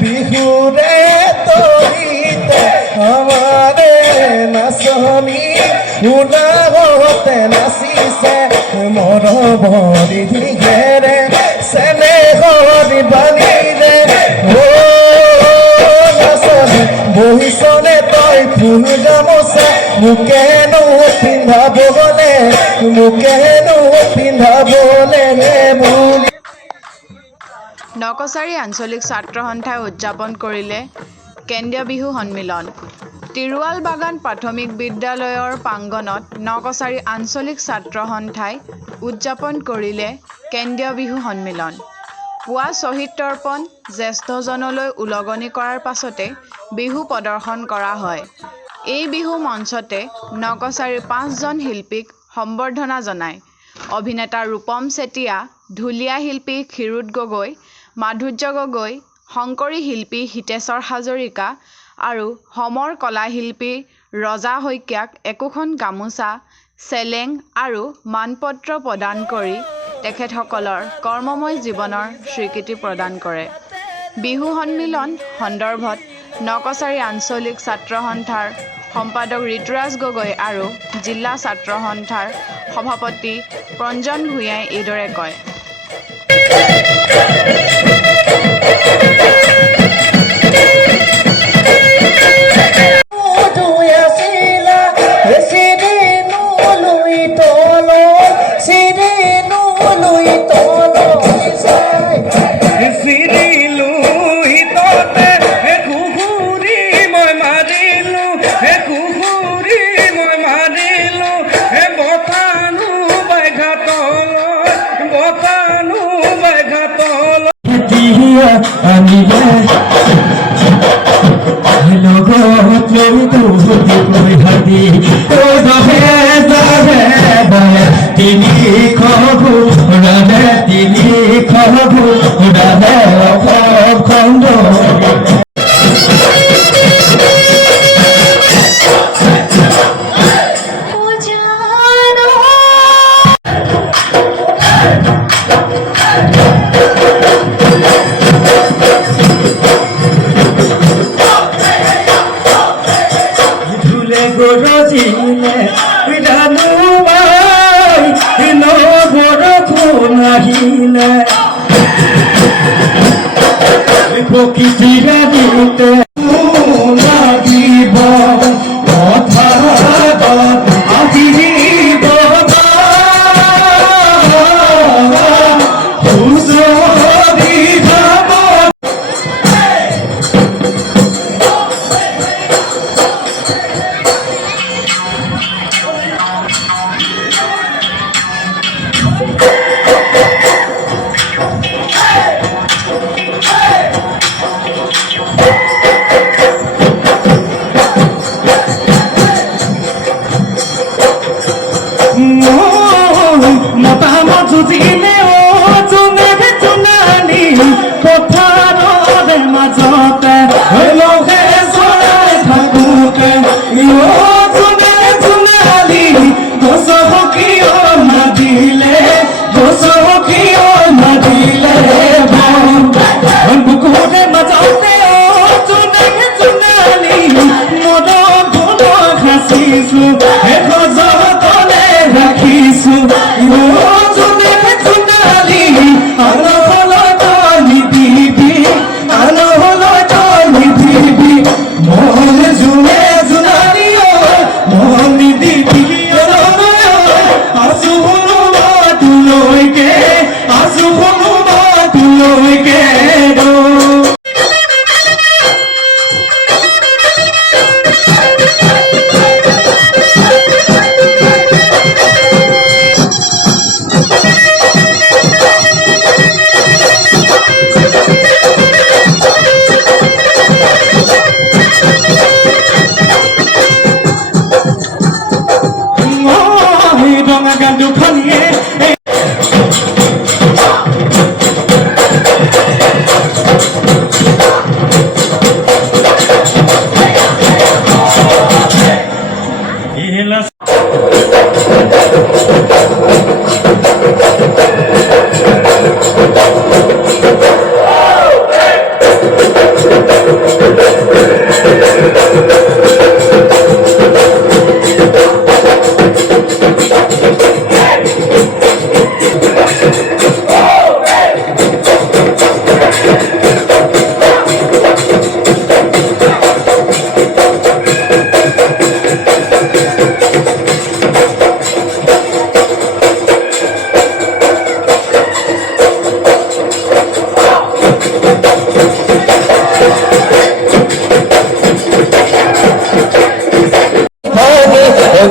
বিহুৰে তৰিতে আমাৰে নাচনি উলাগতে নাচিছে মৰ ভৰি ঘেৰে চেনে হৰি বালিৰে ও নাচনি বহিছনে তই ফুল গামোচা মোকেনো পিন্ধাবলে বুলি নকছাৰী আঞ্চলিক ছাত্ৰ সন্থাই উদযাপন কৰিলে কেন্দ্ৰীয় বিহু সন্মিলন। তিৰুৱাল বাগান প্ৰাথমিক বিদ্যালয়ৰ প্ৰাংগণত নকছাৰী আঞ্চলিক ছাত্ৰ সন্থাই উদযাপন কৰিলে কেন্দ্ৰীয় বিহু সন্মিলন। পুৱা শ্বহীদ তৰ্পণ জ্যেষ্ঠজনলৈ উলগনি কৰাৰ পাছতে বিহু প্ৰদৰ্শন কৰা হয়। এই বিহু মঞ্চতে নকছাৰীৰ 5জন শিল্পীক সম্বৰ্ধনা জনায়। অভিনেতা ৰূপম চেতিয়া, ঢুলীয়া শিল্পী ক্ষীৰোদ গগৈ, মাধুৰ্য গগৈ, শংকৰী শিল্পী হিতেশ্বৰ হাজৰিকা আৰু সমৰ কলা শিল্পী ৰজা শইকীয়াক একোখন গামোচা, চেলেং আৰু মানপত্ৰ প্ৰদান কৰি তেখেতসকলৰ কৰ্মময় জীৱনৰ স্বীকৃতি প্ৰদান কৰে। বিহু সন্মিলন সন্দৰ্ভত নকছাৰী আঞ্চলিক ছাত্ৰ সন্থাৰ সম্পাদক ঋতুৰাজ গগৈ আৰু জিলা ছাত্ৰ সন্থাৰ সভাপতি প্ৰঞ্জন ভূঞাই এইদৰে কয়।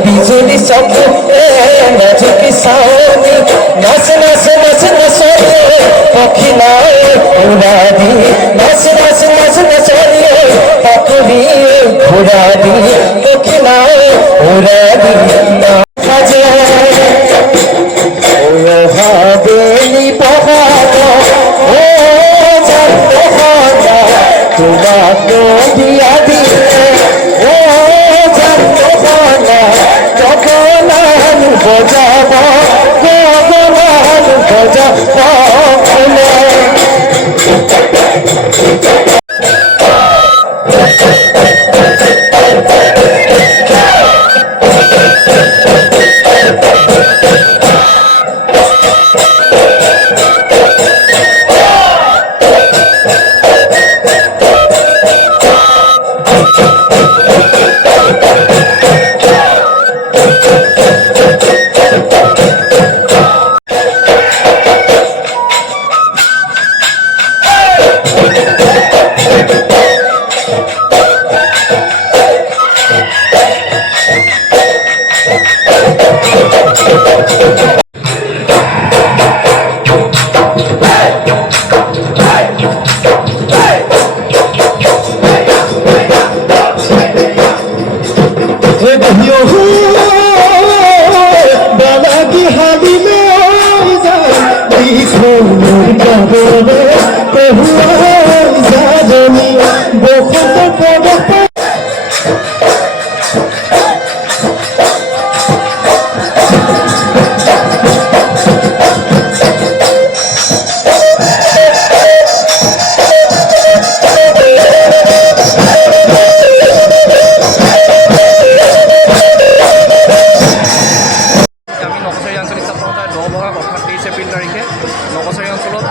বিজুলি চকু নাচুকি চাউনি নাচ নাচ নাচ নাচনি পক্ষী নাই উৰা দি নাচ নাচ নাচ নাচনি পাখৰি ঘোৰা দি পক্ষী নাই উৰা দি সাজে বেলি পহাত ও জান তোমাক দিয়া দিলে ও জান গগনান বজাব গগনান বজাব বালাকি হাবিলে যাজনী বসন্ত পদপ নকছাৰী অঞ্চলত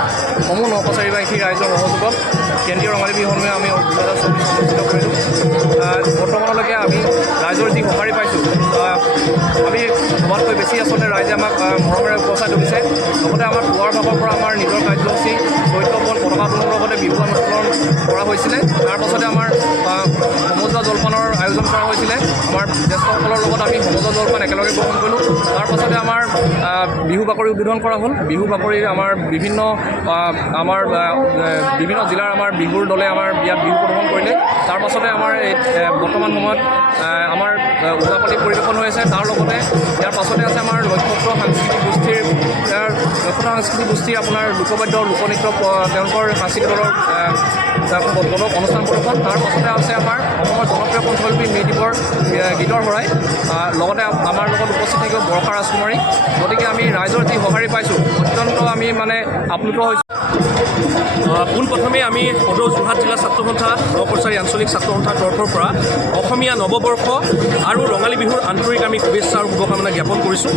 সমূহ নকছাৰীবাসী ৰাইজৰ সহযোগত কেন্দ্ৰীয় ৰঙালী বিহু সন্মিলন আমি 2024 অনুষ্ঠিত কৰিলোঁ। বৰ্তমানলৈকে আমি ৰাইজৰ যি সঁহাৰি পাইছোঁ, আমি ভবাতকৈ বেছি আচলতে ৰাইজে আমাক মৰমেৰে উপচাই তুলিছে। লগতে আমাৰ পুৱাৰ ভাগৰ পৰা আমাৰ নিজৰ কাৰ্যসূচী চৈত্যবল পতাকা উত্তোলনৰ লগতে বিহু আন্দোলন কৰা হৈছিলে। তাৰ পাছতে আমাৰ সমজুৱা জলপানৰ আয়োজন কৰা হৈছিলে। আমাৰ জ্যেষ্ঠসকলৰ লগত আমি সমজুৱা জলপান একেলগে গ্ৰহণ কৰিলোঁ। তাৰ পাছতে আমাৰ বিহু বাকৰি উদ্বোধন কৰা হ'ল। বিহু বাকৰিৰ আমাৰ বিভিন্ন জিলাৰ আমাৰ বিহুৰ দলে আমাৰ ইয়াত বিহু প্ৰদৰ্শন কৰিলে। তাৰ পাছতে আমাৰ বৰ্তমান সময়ত আমাৰ ওজাপালি পৰিৱেশন হৈ আছে। তাৰ লগতে ইয়াৰ পাছতে আছে আমাৰ নক্ষত্ৰ সাংস্কৃতিক গোষ্ঠীৰ আপোনাৰ লোকবাদ্য লোকনৃত্য তেওঁলোকৰ সাংস্কৃতিক দলৰ অনুষ্ঠান প্ৰদৰ্শন। তাৰ পাছতে আছে আমাৰ অসমৰ জনপ্ৰিয় কণ্ঠশিল্পী মৃদীপৰ গীতৰ শৰাই। লগতে আমাৰ লগত উপস্থিত থাকিব বৰষা ৰাজকুমাৰী। গতিকে আমি ৰাইজৰ যি সঁহাৰি পাইছোঁ, অত্যন্ত আমি আপ্লুত হৈছোঁ। পোনপ্ৰথমে আমি সদৌ যোৰহাট জিলা ছাত্ৰ সন্থা নকছাৰী আঞ্চলিক ছাত্ৰ সন্থাৰ তৰফৰ পৰা অসমীয়া নৱবৰ্ষ আৰু ৰঙালী বিহুৰ আন্তৰিক আমি শুভেচ্ছা আৰু শুভকামনা জ্ঞাপন কৰিছোঁ।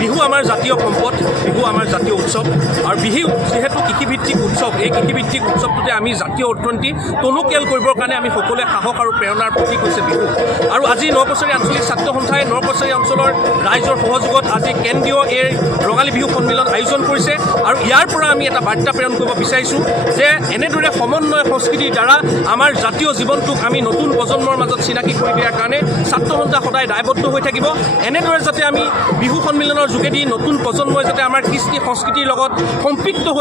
বিহু আমাৰ জাতীয় সম্পদ, বিহু আমাৰ জাতীয় উৎসৱ আৰু বিহু যিহেতু কৃষিভিত্তিক উৎসৱ, এই কৃষিভিত্তিক উৎসৱটোতে আমি জাতীয় অৰ্থনীতি টনকিয়াল কৰিবৰ কাৰণে আমি সকলোৱে সাহস আৰু প্ৰেৰণাৰ প্ৰতীক হৈছে বিহু। আৰু আজি নকছাৰী আঞ্চলিক ছাত্ৰ সন্থাই নকছাৰী অঞ্চলৰ ৰাইজৰ সহযোগত আজি কেন্দ্ৰীয় এই ৰঙালী বিহু সন্মিলন আয়োজন কৰিছে। আৰু ইয়াৰ পৰা আমি এটা বাৰ্তা প্ৰেৰণ কৰিব বিচাৰিছোঁ যে এনেদৰে সমন্বয় সংস্কৃতিৰ দ্বাৰা আমাৰ জাতীয় জীৱনটোক আমি নতুন প্ৰজন্মৰ মাজত চিনাকি কৰি দিয়াৰ কাৰণে ছাত্ৰ সন্থা সদায় দায়বদ্ধ হৈ থাকিব। এনেদৰে যাতে আমি বিহু সন্মিলনৰ যোগেদি নতুন প্ৰজন্মই যাতে আমাৰ কৃষ্টি সংস্কৃতিৰ লগত সম্পৃক্ত হৈ